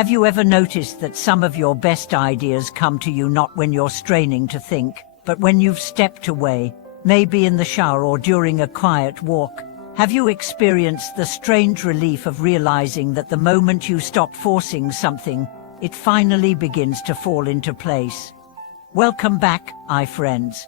Have you ever noticed that some of your best ideas come to you not when you're straining to think, but when you've stepped away, maybe in the shower or during a quiet walk? Have you experienced the strange relief of realizing that the moment you stop forcing something, it finally begins to fall into place? Welcome back, my friends.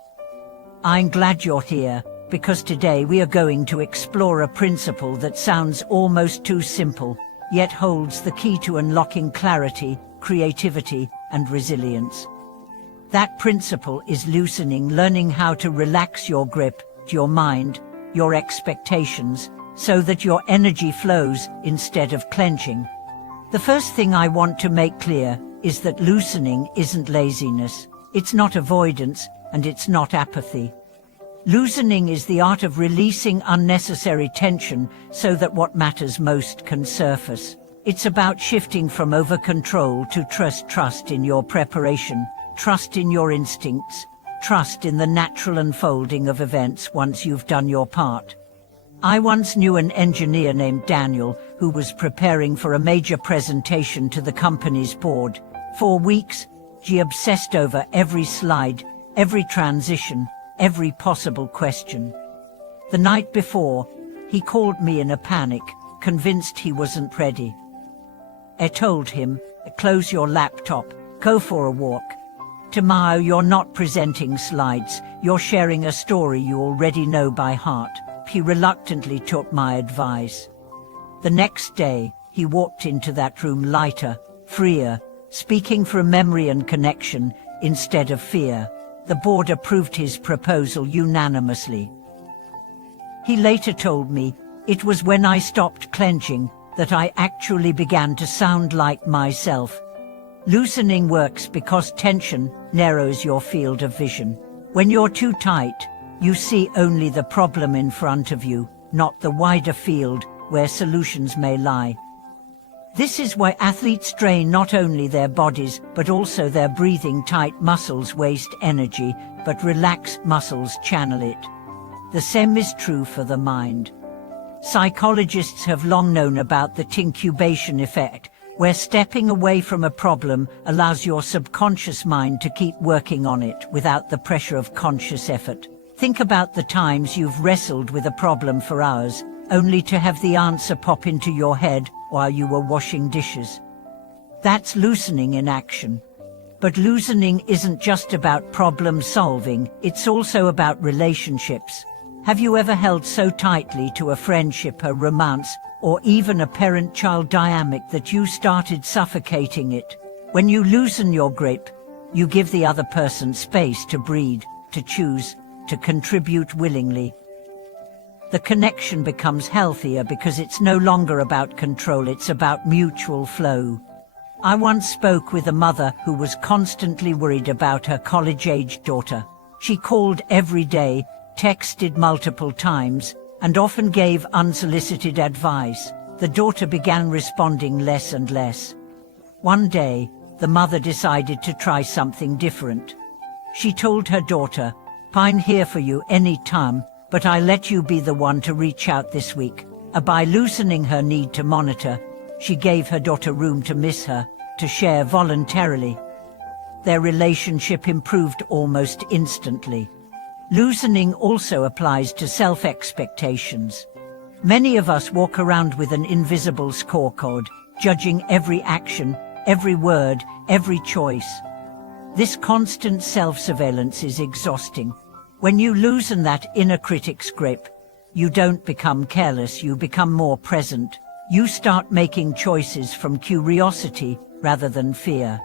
I'm glad you're here, because today we are going to explore a principle that sounds almost too simple, yet holds the key to unlocking clarity, creativity, and resilience. That principle is loosening, learning how to relax your grip, your mind, your expectations, so that your energy flows instead of clenching. The first thing I want to make clear is that loosening isn't laziness, it's not avoidance, and it's not apathy. Loosening is the art of releasing unnecessary tension so that what matters most can surface. It's about shifting from over-control to trust in your preparation, trust in your instincts, trust in the natural unfolding of events once you've done your part. I once knew an engineer named Daniel who was preparing for a major presentation to the company's board. For weeks, he obsessed over every slide, every transition, every possible question. The night before, he called me in a panic, convinced he wasn't ready. I told him, close your laptop, go for a walk. Tomorrow you're not presenting slides, you're sharing a story you already know by heart. He reluctantly took my advice. The next day, he walked into that room lighter, freer, speaking from memory and connection instead of fear. The board approved his proposal unanimously. He later told me, it was when I stopped clenching that I actually began to sound like myself. Loosening works because tension narrows your field of vision. When you're too tight, you see only the problem in front of you, not the wider field where solutions may lie. This is why athletes strain not only their bodies, but also their breathing. Tight muscles waste energy, but relaxed muscles channel it. The same is true for the mind. Psychologists have long known about the incubation effect, where stepping away from a problem allows your subconscious mind to keep working on it without the pressure of conscious effort. Think about the times you've wrestled with a problem for hours, only to have the answer pop into your head while you were washing dishes. That's loosening in action. But loosening isn't just about problem solving, it's also about relationships. Have you ever held so tightly to a friendship, a romance, or even a parent-child dynamic that you started suffocating it? When you loosen your grip, you give the other person space to breathe, to choose, to contribute willingly. The connection becomes healthier because it's no longer about control, it's about mutual flow. I once spoke with a mother who was constantly worried about her college-aged daughter. She called every day, texted multiple times, and often gave unsolicited advice. The daughter began responding less and less. One day, the mother decided to try something different. She told her daughter, "I'm here for you any time, but I let you be the one to reach out this week." By loosening her need to monitor, she gave her daughter room to miss her, to share voluntarily. Their relationship improved almost instantly. Loosening also applies to self-expectations. Many of us walk around with an invisible scorecard, judging every action, every word, every choice. This constant self-surveillance is exhausting. When you loosen that inner critic's grip, you don't become careless, you become more present. You start making choices from curiosity rather than fear.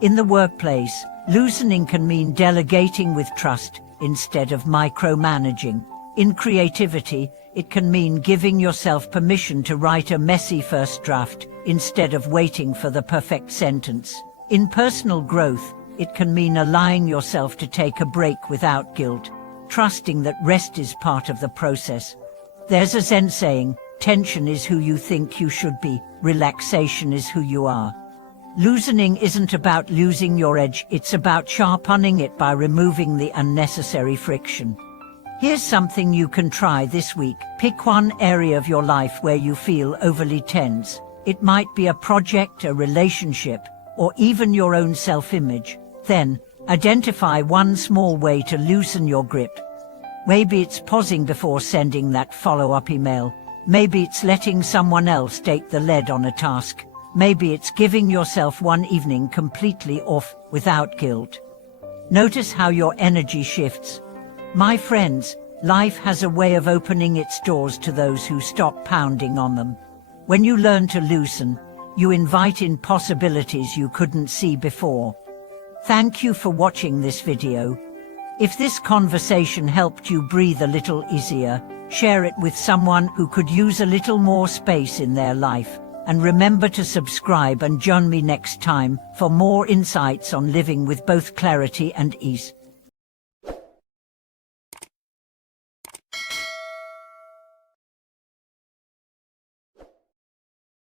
In the workplace, loosening can mean delegating with trust instead of micromanaging. In creativity, it can mean giving yourself permission to write a messy first draft instead of waiting for the perfect sentence. In personal growth, it can mean allowing yourself to take a break without guilt, trusting that rest is part of the process. There's a Zen saying, tension is who you think you should be, relaxation is who you are. Loosening isn't about losing your edge, it's about sharpening it by removing the unnecessary friction. Here's something you can try this week. Pick one area of your life where you feel overly tense. It might be a project, a relationship, or even your own self-image. Then, identify one small way to loosen your grip. Maybe it's pausing before sending that follow-up email. Maybe it's letting someone else take the lead on a task. Maybe it's giving yourself one evening completely off, without guilt. Notice how your energy shifts. My friends, life has a way of opening its doors to those who stop pounding on them. When you learn to loosen, you invite in possibilities you couldn't see before. Thank you for watching this video. If this conversation helped you breathe a little easier, share it with someone who could use a little more space in their life. And remember to subscribe and join me next time for more insights on living with both clarity and ease.